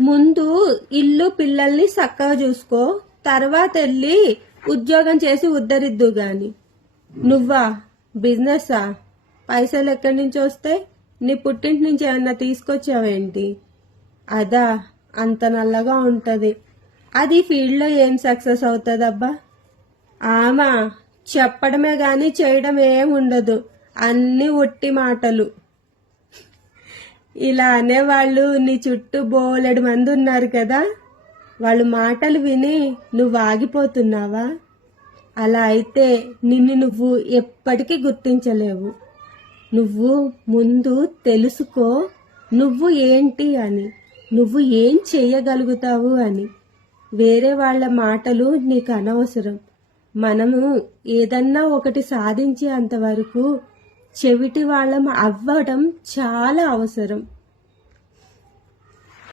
ముందు ఇల్లు పిల్లల్ని చక్కగా చూసుకో, తర్వాత వెళ్ళి ఉద్యోగం చేసి ఉద్ధరిద్దు గాని. నువ్వా బిజినెస్సా? పైసలు ఎక్కడి నుంచి వస్తే? నీ పుట్టింటి నుంచి ఏమన్నా తీసుకొచ్చావేంటి? అదా అంత నల్లగా ఉంటది. అది ఫీల్డ్లో ఏం సక్సెస్ అవుతుందబ్బా? ఆమా చెప్పడమే గాని చేయడం ఏం ఉండదు, అన్ని ఒట్టి మాటలు. ఇలా అనేవాళ్ళు నీ చుట్టూ బోలెడు మంది ఉన్నారు కదా. వాళ్ళు మాటలు విని నువ్వు ఆగిపోతున్నావా? అలా అయితే నిన్ను నువ్వు ఎప్పటికీ గుర్తించలేవు. నువ్వు ముందు తెలుసుకో నువ్వు ఏంటి అని, నువ్వు ఏం చెయ్యగలుగుతావు అని. వేరే వాళ్ళ మాటలు నీకు అనవసరం. మనము ఏదన్నా ఒకటి సాధించే అంతవరకు చెవిటి వాళ్ళం అవ్వడం చాలా అవసరం.